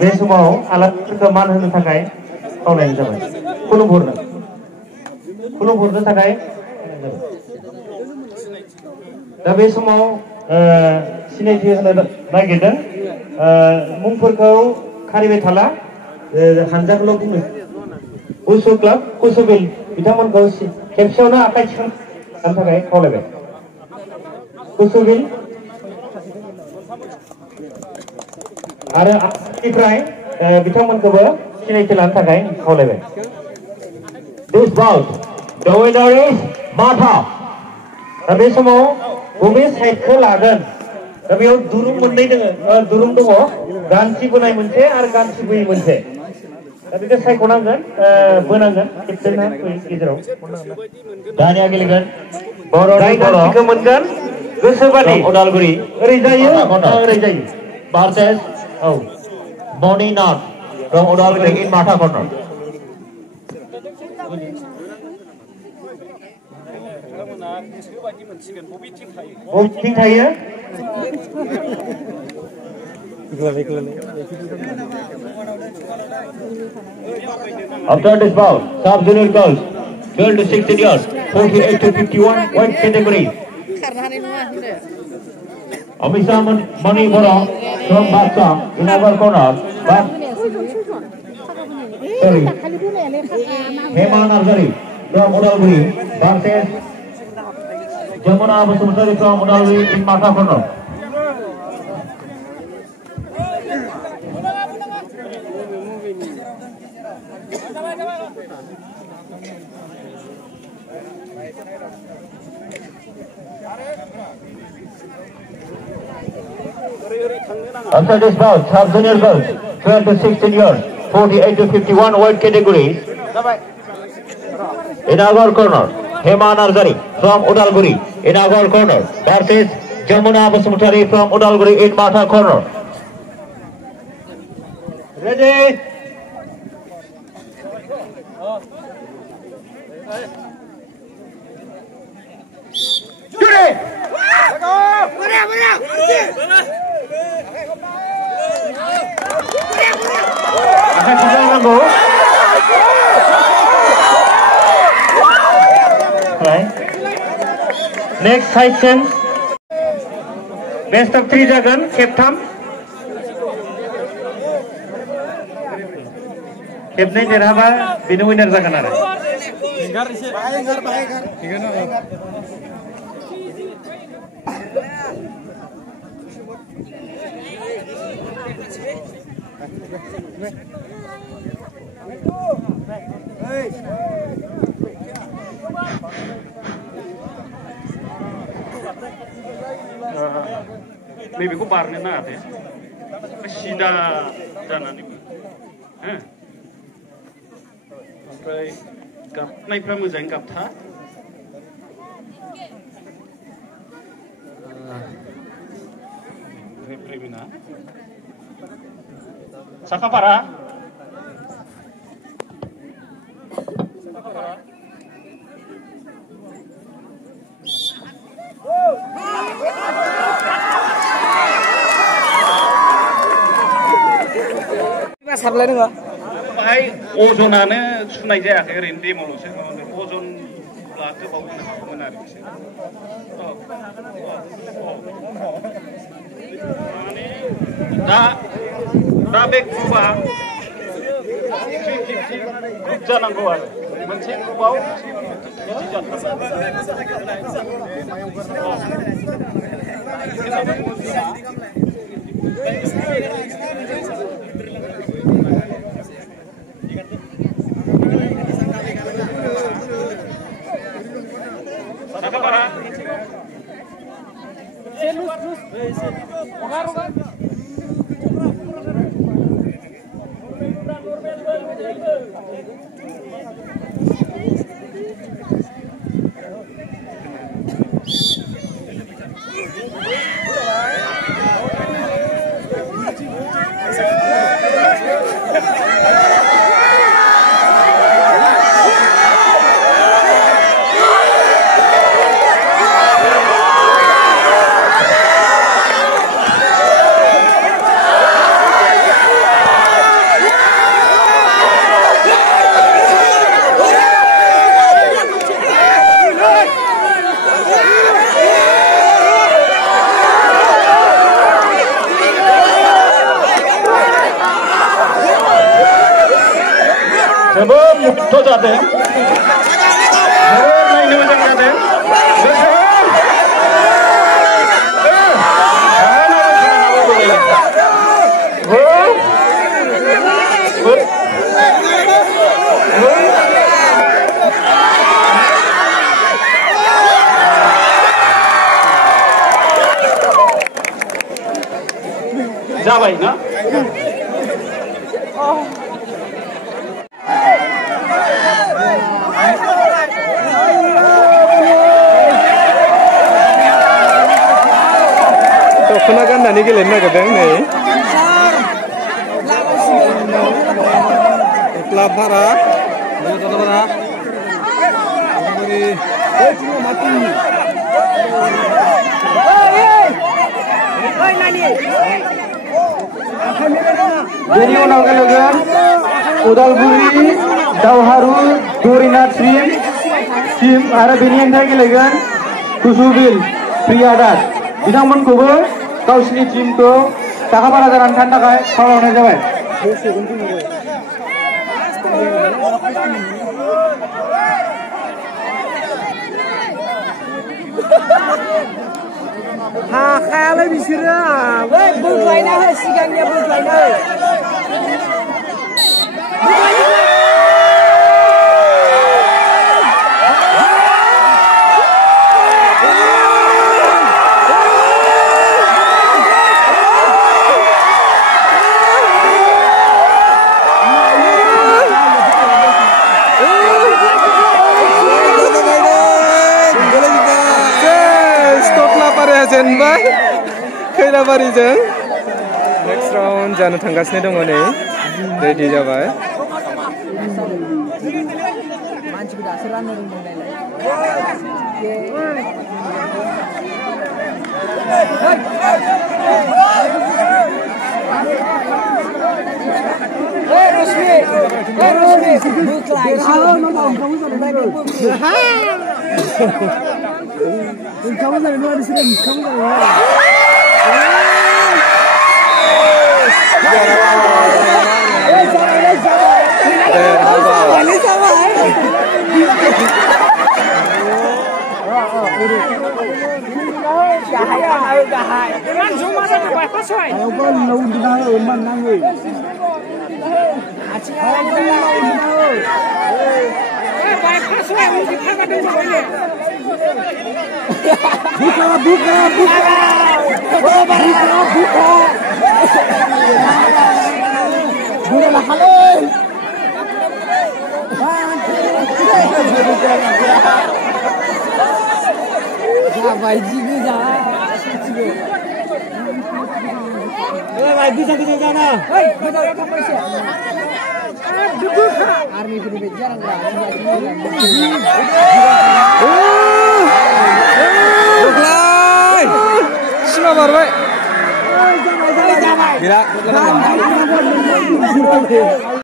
बे समाव आलासिफोरखौ मान होनो थाखाय खावलायनाय जाबाय खुलुमहरनो थाखाय दा बे समाव सिनायथि होनो नागिरदों मुंफोरखौ खारिबाय थाला हानजाखौल' बुंनो उसु क्लाब कुसुबिल बिथांमोनखौ खेबसेयावनो आखाइ थिखांनो थाखाय खावलायबाय कुसुबिल आरो आसामनिफ्राय बिथांमोनखौबो सिनायथि लानो थाखाय खावलायबाय This bout the winner is Matha दा बे समाव बबे साइडखौ लागोन दा बेयाव दुरुं मोननै दङ दुरुं दङ गान्थि बोनाय मोनसे आरो गान्थि बोयै मोनसे दा बेखौ सायख'नांगोन बोनांगोन खेबसेनो गेजेराव दानिया गेलेगोन जाय गान्थिखौ मोनगोन गोसोबादि उदालगुरि ओरै जायो ओरै जायो versus Moni Nath from Udalguri in Matha corner. Bobby थायो After this bout, sub-junior girls, 12 to 16 years, 48 to 51, white category. Amisa Mani Bora from Baksa in our corner. Sorry. Hema Nazari from Udalguri versus Jamuna Basumsari from Udalguri in Matha corner. After this bout, sub-junior girls, 12 to 16 years, 48 to 51 weight categories. In our corner, Hema Nazari from Udalguri in our corner versus Jamuna Basumsari from Udalguri in Matha corner. Ready? Next section, best of 3 jagan, Keptham. Kepnai derhaba, binu winner jagan ara. नैबेखौ बारनो नाङा दे सिदा जानानै ओमफ्राय गाबनायफ्रा मोजाङै गाबथा रेफ्रिना साखापारा सारलाय नङा बाहाय अजनानो सुनाय जायाखै ओरैनो डेमल'सो अजन गोबाव होनो हागौमोन आरो दा बे ग्रुपआ 350 ग्रुप जानांगौ आरो मोनसे ग्रुपआव 3 जोबोद मुक्त जादों जोबोद नायनो मोजां जादों जाबाय ना दख'ना गाननानै गेलेनो नागिरदों नै क्लाब भारा बेनि उनाव गेलेगोन उदालगुरि दावहारु दरिनाथ टीम आरो बेनि हेंथा गेलेगोन कुसुबिल प्रिया दास बिथांमोनखौबो गावसिनि टीमखौ साखाफारा जानानै थानो थाखाय खावलायनाय जाबाय हाखायालाय बिसोरो बै बोख्लायना हो सिगांनिया बोख्लायना हो जेनबाय खैराबारिजों नेक्स्ट राउन्ड जानो थांगासिनो दङ नै रेडि जाबाय मानसिखौ दासो राननो रोंदों kamu dari luar di sini, kamu dari luar. Buka. Buka lah halal. Ya भाई जी भी जा भाई bisa जाना bisa पैसे आर्मी के लिए jarang Sima barbai. Gila.